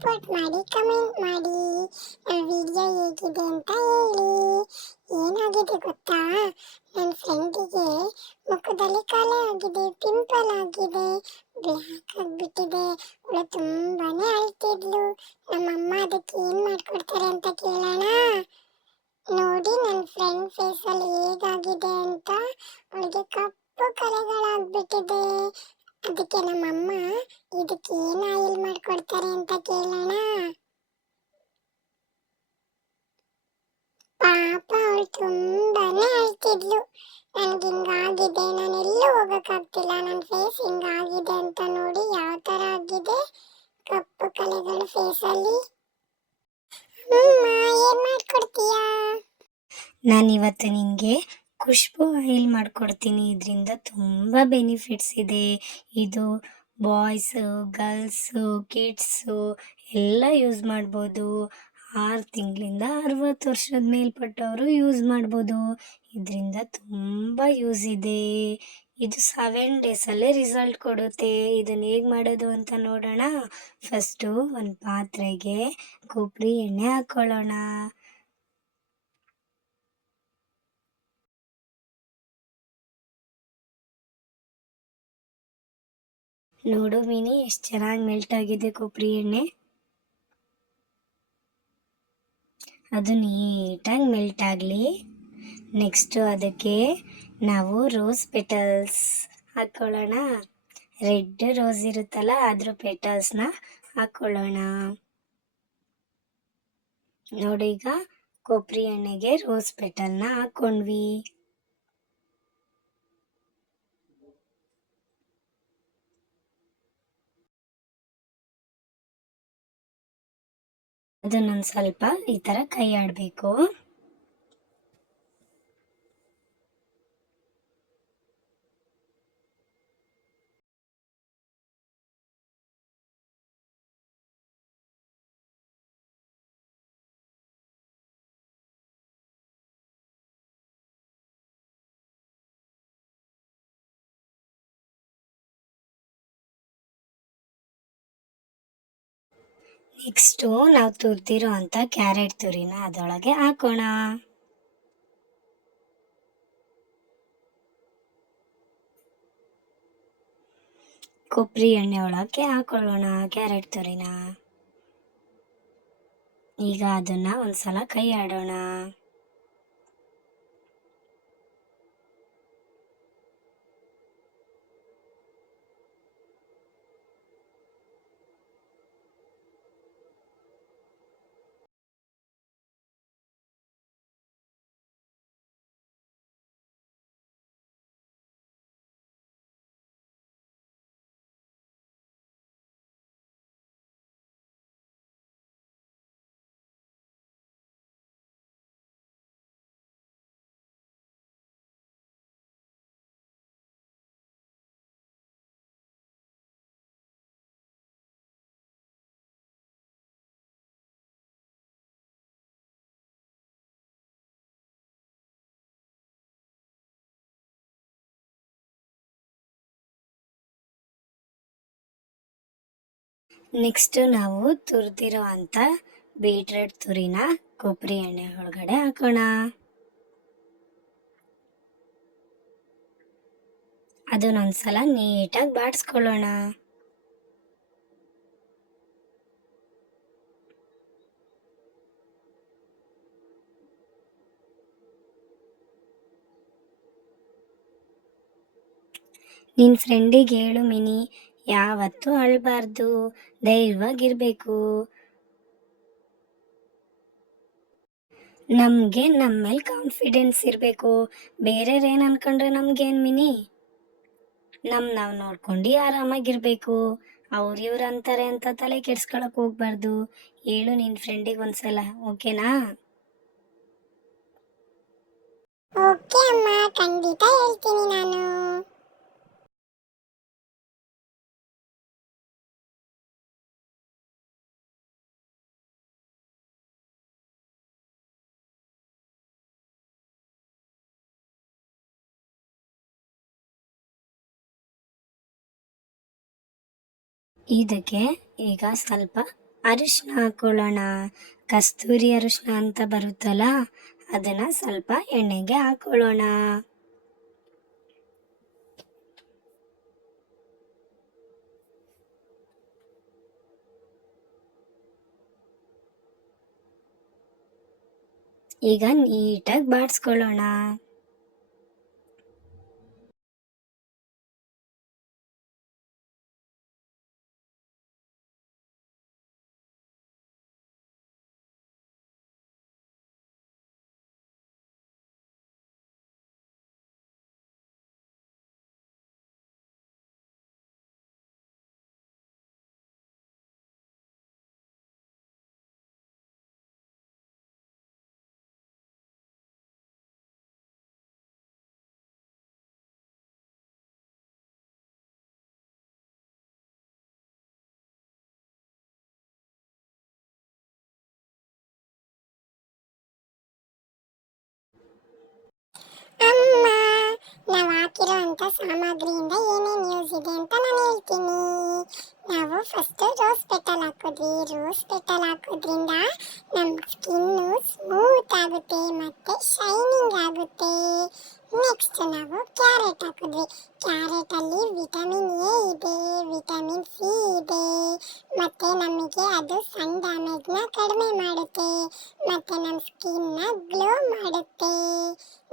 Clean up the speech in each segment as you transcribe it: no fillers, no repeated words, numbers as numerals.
Support ಮಾಡಿ, comment ಮಾಡಿ, video ಹೇಗಿದೆ ಅಂತ ಹೇಳಿ. ಏನಾಗಿದೆ ಗೊತ್ತಾ, ನನ್ನ ಫ್ರೆಂಡಿಗೆ ಮುಖದಲ್ಲಿ ಕಲೆ ಆಗಿದೆ, ಪಿಂಪಲ್ ಆಗಿದೆ, ಬ್ಲ್ಯಾಕ್ ಆಗಿಬಿಟ್ಟಿದೆ. ಅವಳು ತುಂಬಾನೇ ಅಳ್ತಿದ್ಲು. ನಮ್ಮಮ್ಮ ಅದಕ್ಕೆ ಏನ್ ಮಾಡ್ಕೊಡ್ತಾರೆ ಅಂತ ಕೇಳೋಣ. ನೋಡಿ ನನ್ನ ಫ್ರೆಂಡ್ ಫೇಸಲ್ಲಿ ಹೇಗಾಗಿದೆ ಅಂತ. ಅವಳಿಗೆ ಕಪ್ಪು ಕಲೆಗಳಾಗ್ಬಿಟ್ಟಿದೆ. ಅದಕ್ಕೆ ನಮ್ಮಮ್ಮ ಇದಕ್ಕೆ ಏನ್ ಆಯಿಲ್ ಮಾಡ್ಕೊಡ್ತಾರೆ ಅಂತ ಕೇಳೋಣ. ಪಾಪ ಅವಳು ತುಂಬಾನೇ ಅಳ್ತಿದ್ಲು. ನನ್ಗೆ ಹಿಂಗಾಗಿದೆ, ನಾನು ಎಲ್ಲೂ ಹೋಗಕ್ಕಾಗ್ತಿಲ್ಲ, ನನ್ನ ಫೇಸ್ ಹಿಂಗಾಗಿದೆ ಅಂತ. ನೋಡಿ ಯಾವ ತರ ಆಗಿದೆ ಕಪ್ಪು ಕಲೆಗಳು ಫೇಸಲ್ಲಿ. ಏನ್ ಮಾಡ್ಕೊಡ್ತೀಯಾ? ನಾನಿವತ್ತು ನಿನಗೆ ಖುಷ್ಬು ಆಯಿಲ್ ಮಾಡಿಕೊಡ್ತೀನಿ. ಇದರಿಂದ ತುಂಬ ಬೆನಿಫಿಟ್ಸ್ ಇದೆ. ಇದು ಬಾಯ್ಸು, ಗರ್ಲ್ಸು, ಕಿಡ್ಸು ಎಲ್ಲ ಯೂಸ್ ಮಾಡ್ಬೋದು. 6 ತಿಂಗಳಿಂದ 60 ವರ್ಷದ ಮೇಲ್ಪಟ್ಟವರು ಯೂಸ್ ಮಾಡ್ಬೋದು. ಇದರಿಂದ ತುಂಬ ಯೂಸ್ ಇದೆ. ಇದು 7 ಡೇಸಲ್ಲೇ ರಿಸಲ್ಟ್ ಕೊಡುತ್ತೆ. ಇದನ್ನು ಹೇಗೆ ಮಾಡೋದು ಅಂತ ನೋಡೋಣ. ಫಸ್ಟು ಒಂದು ಪಾತ್ರೆಗೆ ಕೊಬ್ಬರಿ ಎಣ್ಣೆ ಹಾಕ್ಕೊಳ್ಳೋಣ. ನೋಡು ಮಿನಿ, ಎಷ್ಟು ಚೆನ್ನಾಗಿ ಮೆಲ್ಟ್ ಆಗಿದೆ ಕೊಬ್ಬರಿ ಎಣ್ಣೆ. ಅದು ನೀಟಾಗಿ ಮೆಲ್ಟ್ ಆಗಲಿ. ನೆಕ್ಸ್ಟು ಅದಕ್ಕೆ ನಾವು ರೋಸ್ ಪೆಟಲ್ಸ್ ಹಾಕ್ಕೊಳ್ಳೋಣ. ರೆಡ್ ರೋಸ್ ಇರುತ್ತಲ್ಲ, ಅದ್ರ ಪೆಟಲ್ಸ್ನ ಹಾಕ್ಕೊಳ್ಳೋಣ. ನೋಡಿ, ಈಗ ಕೊಬ್ಬರಿ ಎಣ್ಣೆಗೆ ರೋಸ್ ಪೆಟಲ್ನ ಹಾಕ್ಕೊಂಡ್ವಿ. ಅದನ್ನೊಂದು ಸ್ವಲ್ಪ ಈ ಥರ ಕೈ ಆಡಬೇಕು. ನೆಕ್ಸ್ಟು ನಾವು ತುರಿದಿರೋ ಅಂಥ ಕ್ಯಾರೆಟ್ ತುರಿನ ಅದರೊಳಗೆ ಹಾಕೋಣ. ಕೊಬ್ಬರಿ ಎಣ್ಣೆ ಒಳಗೆ ಹಾಕೊಳ್ಳೋಣ ಕ್ಯಾರೆಟ್ ತುರಿನ. ಈಗ ಅದನ್ನು ಒಂದ್ಸಲ ಕೈ ಆಡೋಣ. ನೆಕ್ಸ್ಟ್ ನಾವು ತುರಿದಿರೋ ಅಂಥ ಬೀಟ್ರೂಟ್ ತುರಿನ ಕೊಬ್ಬರಿ ಎಣ್ಣೆ ಒಳಗಡೆ ಹಾಕೋಣ. ಅದನ್ನೊಂದ್ಸಲ ನೀಟಾಗಿ ಬಾಡಿಸ್ಕೊಳ್ಳೋಣ. ನಿನ್ನ ಫ್ರೆಂಡಿಗೆ ಹೇಳು ಮಿನಿ, ಯಾವತ್ತೂ ಅಳಬಾರ್ದು, ಧೈರ್ಯವಾಗಿರ್ಬೇಕು. ನಮಗೆ ನಮ್ಮ ಮೇಲೆ ಕಾನ್ಫಿಡೆನ್ಸ್ ಇರಬೇಕು. ಬೇರೆಯವ್ರು ಏನು ಅನ್ಕೊಂಡ್ರೆ ನಮ್ಗೇನು ಮಿನಿ, ನಾವು ನೋಡ್ಕೊಂಡು ಆರಾಮಾಗಿರ್ಬೇಕು. ಅವ್ರು ಇವ್ರು ಅಂತಾರೆ ಅಂತ ತಲೆ ಕೆಡ್ಸ್ಕೊಳಕ್ ಹೋಗ್ಬಾರ್ದು. ಹೇಳು ನಿನ್ನ ಫ್ರೆಂಡಿಗೆ ಒಂದ್ಸಲ, ಓಕೆನಾ? ಓಕೆ ಅಮ್ಮ, ಖಂಡಿತ ಹೇಳ್ತೀನಿ ನಾನು. ಇದಕ್ಕೆ ಈಗ ಸ್ವಲ್ಪ ಅರಿಶಿನ ಹಾಕೊಳ್ಳೋಣ. ಕಸ್ತೂರಿ ಅರಿಶಿನ ಅಂತ ಬರುತ್ತಲ್ಲ, ಅದನ್ನ ಸ್ವಲ್ಪ ಎಣ್ಣೆಗೆ ಹಾಕೊಳ್ಳೋಣ. ಈಗ ನೀಟಾಗಿ ಬಾಡಿಸ್ಕೊಳ್ಳೋಣ. ಅಮ್ಮ, ನಾವು ಹಾಕಿರೋ ಅಂತ ಸಾಮಗ್ರಿಯಿಂದ ಏನೇನು ಯೂಸ್ ಇದೆ ಅಂತ ನಾನು ಹೇಳ್ತೀನಿ. ನಾವು ಫಸ್ಟ್ ರೋಸ್ ಪೆಟಲ್ ಹಾಕಿದ್ವಿ. ರೋಸ್ ಪೆಟಲ್ ಹಾಕೋದ್ರಿಂದ ನಮ್ಮ ಸ್ಕಿನ್ನು ಸ್ಮೂತ್ ಆಗುತ್ತೆ ಮತ್ತೆ ಶೈನಿಂಗ್ ಆಗುತ್ತೆ. ನೆಕ್ಸ್ಟ್ ನಾವು ಕ್ಯಾರೆಟ್ ಹಾಕಿದ್ವಿ. ಕ್ಯಾರೆಟ್ ಅಲ್ಲಿ ವಿಟಮಿನ್ ಎ ಇದೆ, ವಿಟಮಿನ್ ಸಿ ಇದೆ, ಮತ್ತೆ ನಮಗೆ ಅದು ಸನ್ ಡ್ಯಾಮೇಜ್ನ ಕಡಿಮೆ ಮಾಡುತ್ತೆ, ಮತ್ತೆ ನಮ್ಮ ಸ್ಕಿನ್ನ ಗ್ಲೋ ಮಾಡುತ್ತೆ.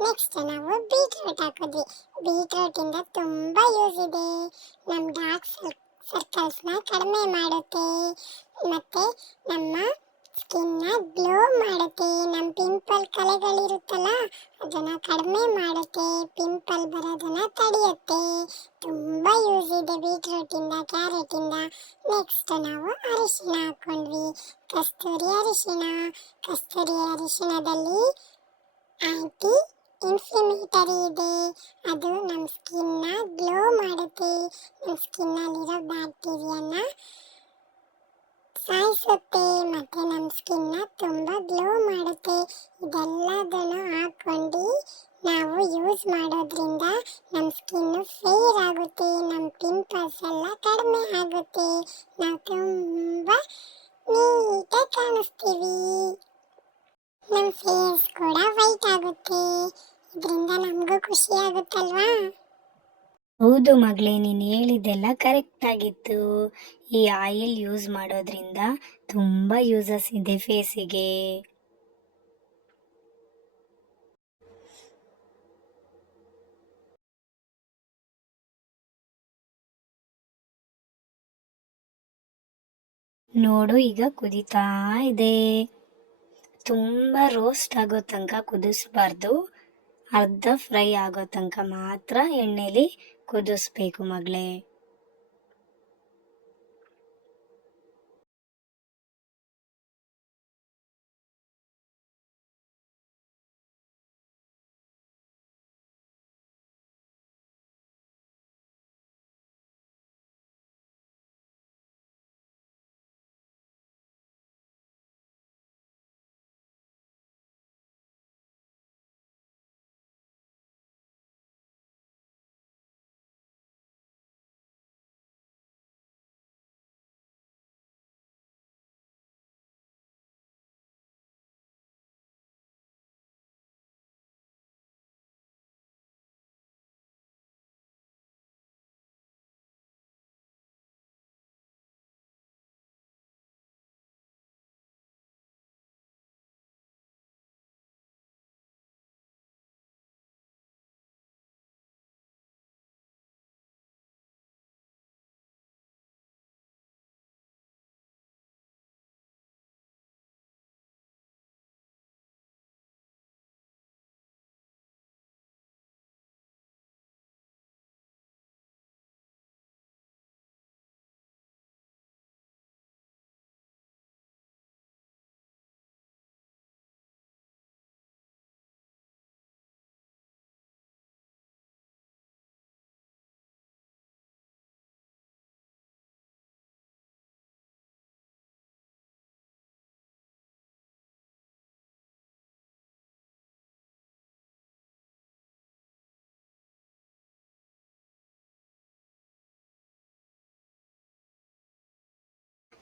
ನೆಕ್ಸ್ಟ್ ನಾವು ಬೀಟ್ರೂಟ್ ಹಾಕಿದ್ವಿ. ಬೀಟ್ರೂಟ್ ಇಂದ ತುಂಬಾ ಯೂಸ್ ಇದೆ. ನಮ್ಮ ಡಾರ್ಕ್ ಸರ್ಕಲ್ಸ್ನ ಕಡಿಮೆ ಮಾಡುತ್ತೆ, ಮತ್ತೆ ನಮ್ಮ ಸ್ಕಿನ್ನ ಗ್ಲೋ ಮಾಡುತ್ತೆ. ನಮ್ಮ ಪಿಂಪಲ್ ಕಲೆಗಳಿರುತ್ತಲ್ಲ, ಅದನ್ನ ಕಡಿಮೆ ಮಾಡುತ್ತೆ, ಪಿಂಪಲ್ ಬರೋದನ್ನ ತಡೆಯುತ್ತೆ. ತುಂಬಾ ಯೂಸ್ ಇದೆ ಬೀಟ್ರೂಟ್ ಇಂದ, ಕ್ಯಾರೆಟ್ ಇಂದ. ನೆಕ್ಸ್ಟ್ ನಾವು ಅರಿಶಿನ ಹಾಕೊಂಡ್ವಿ. ಕಸ್ತೂರಿ ಅರಿಶಿನ. ಕಸ್ತೂರಿ ಅರಿಶಿನದಲ್ಲಿ ಆಂಟಿ ಇನ್ಫ್ಲಮೇಟರಿ ಇದೆ. ಅದು ನಮ್ಮ ಸ್ಕಿನ್ನ ಗ್ಲೋ ಮಾಡುತ್ತೆ, ನಮ್ಮ ಸ್ಕಿನ್ನಲ್ಲಿರೋ ಬ್ಯಾಕ್ಟೀರಿಯಾನ ಸಾಯಿಸುತ್ತೆ, ಮತ್ತೆ ನಮ್ಮ ಸ್ಕಿನ್ನ ತುಂಬ ಗ್ಲೋ ಮಾಡುತ್ತೆ. ಇದೆಲ್ಲದನ್ನು ಹಾಕೊಂಡು ನಾವು ಯೂಸ್ ಮಾಡೋದ್ರಿಂದ ನಮ್ಮ ಸ್ಕಿನ್ನು ಫೇರ್ ಆಗುತ್ತೆ, ನಮ್ಮ ಪಿಂಪಲ್ಸ್ ಎಲ್ಲ ಕಡಿಮೆ ಆಗುತ್ತೆ, ನಾವು ತುಂಬ ನೀಟಾಗಿ ಕಾಣಿಸ್ತೀವಿ, ನಮ್ಮ ಫೇಸ್ ಕೂಡ ವೈಟ್ ಆಗುತ್ತೆ. ಇದರಿಂದ ನಮಗೂ ಖುಷಿ ಆಗುತ್ತಲ್ವಾ? ಹೌದು ಮಗಳೇ, ನೀನು ಹೇಳಿದ್ದೆಲ್ಲ ಕರೆಕ್ಟ್ ಆಗಿತ್ತು. ಈ ಆಯಿಲ್ ಯೂಸ್ ಮಾಡೋದ್ರಿಂದ ತುಂಬ ಯೂಸಸ್ ಇದೆ ಫೇಸಿಗೆ. ನೋಡು, ಈಗ ಕುದೀತಾ ಇದೆ. ತುಂಬ ರೋಸ್ಟ್ ಆಗೋ ತನಕ ಕುದಿಸ್ಬಾರ್ದು, ಅರ್ಧ ಫ್ರೈ ಆಗೋ ತನಕ ಮಾತ್ರ ಎಣ್ಣೆಲಿ ಕುದಿಸ್ಬೇಕು ಮಗಳೇ.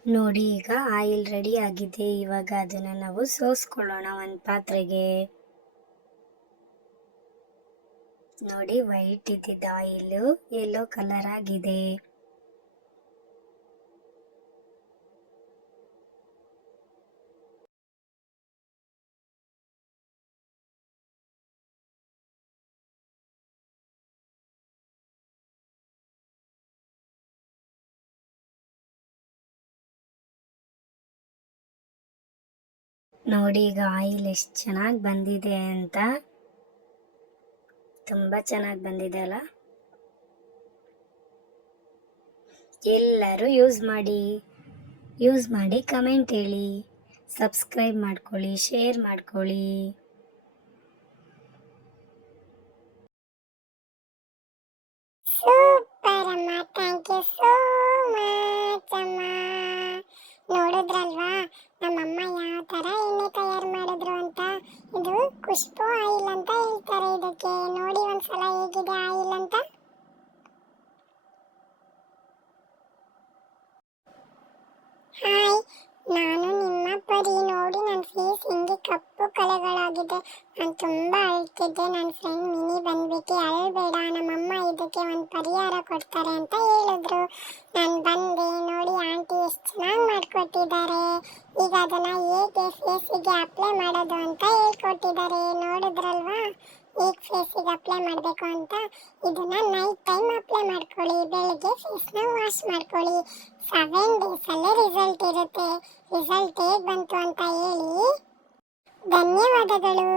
ನೋಡಿ ಈಗ ಆಯಿಲ್ ರೆಡಿ ಆಗಿದೆ. ಇವಾಗ ಅದನ್ನ ನಾವು ಸೋಸ್ಕೊಳ್ಳೋಣ ಒಂದು ಪಾತ್ರೆಗೆ. ನೋಡಿ ವೈಟ್ ಇದ್ದಿದ್ದ ಆಯಿಲ್ ಯೆಲ್ಲೋ ಕಲರ್ ಆಗಿದೆ. ನೋಡಿ ಈಗ ಆಯಿಲ್ ಎಷ್ಟು ಚೆನ್ನಾಗಿ ಬಂದಿದೆ ಅಂತ. ತುಂಬಾ ಚೆನ್ನಾಗಿ ಬಂದಿದೆ ಅಲ್ಲ. ಎಲ್ಲರೂ ಯೂಸ್ ಮಾಡಿ ಕಮೆಂಟ್ ಹೇಳಿ, ಸಬ್ಸ್ಕ್ರೈಬ್ ಮಾಡ್ಕೊಳ್ಳಿ, ಶೇರ್ ಮಾಡ್ಕೊಳ್ಳಿ. ಸೂಪರ್ ಅಮ್ಮ, ಥ್ಯಾಂಕ್ ಯು ಸೋ ಮಚ್ ಅಮ್ಮ. ನೋಡಿದ್ರಲ್ವಾ ನಮ್ಮಮ್ಮ ಯಾವ ತರ ಎಣ್ಣೆ ತಯಾರು ಮಾಡಿದ್ರು ಅಂತ. ಇದು ಖುಷ್ಬು ಆಯಿಲ್ ಅಂತ ಹೇಳ್ತಾರೆ ಇದಕ್ಕೆ. ನೋಡಿ ಒಂದ್ಸಲ ಹೇಗಿದೆ ಆಯಿಲ್ ಅಂತ. ಹಾಯ್, ನಾನು ನಿಮ್ಮ ಪರಿ. ನೋಡಿ ನನ್ನ ಫೇಸ್ ಹಿಂಗೆ ಕಪ್ಪು ಕಲೆಗಳಾಗಿದೆ. ನಾನು ತುಂಬಾ ಅಳ್ತಿದ್ದೆ. ನನ್ನ ಫ್ರೆಂಡ್ ಮಿನಿ ಬಂದ್ಬಿಟ್ಟು ಅಳ್ಬೇಡ, ನಮ್ಮಮ್ಮ ಇದಕ್ಕೆ ಒಂದು ಪರಿಹಾರ ಕೊಡ್ತಾರೆ ಅಂತ ಹೇಳಿದ್ರು. ನಾನು ಬಂದೆ. ನೋಡಿ ಆಂಟಿ ಎಷ್ಟು ಚೆನ್ನಾಗಿ ಮಾಡಿಕೊಟ್ಟಿದ್ದಾರೆ. ಈಗ ಅದನ್ನ ಹೇಗೆ ಫೇಸಿಗೆ ಅಪ್ಲೈ ಮಾಡೋದು ಅಂತ ಹೇಳ್ಕೊಟ್ಟಿದ್ದಾರೆ. ನೋಡಿದ್ರಲ್ವಾ ಈಗ ಫೇಸಿಗೆ ಅಪ್ಲೈ ಮಾಡಬೇಕು ಅಂತ. ಇದನ್ನ ನೈಟ್ ಟೈಮ್ ಅಪ್ಲೈ ಮಾಡ್ಕೊಳ್ಳಿ, ಬೆಳಿಗ್ಗೆ ಫೇಸ್ನ ವಾಶ್ ಮಾಡ್ಕೊಳ್ಳಿ. 7 days ಅಲ್ಲೇ ರಿಸಲ್ಟ್ ಇರುತ್ತೆ. ರಿಸಲ್ಟ್ ಹೇಗೆ ಬಂತು ಅಂತ ಹೇಳಿ. ಧನ್ಯವಾದಗಳು.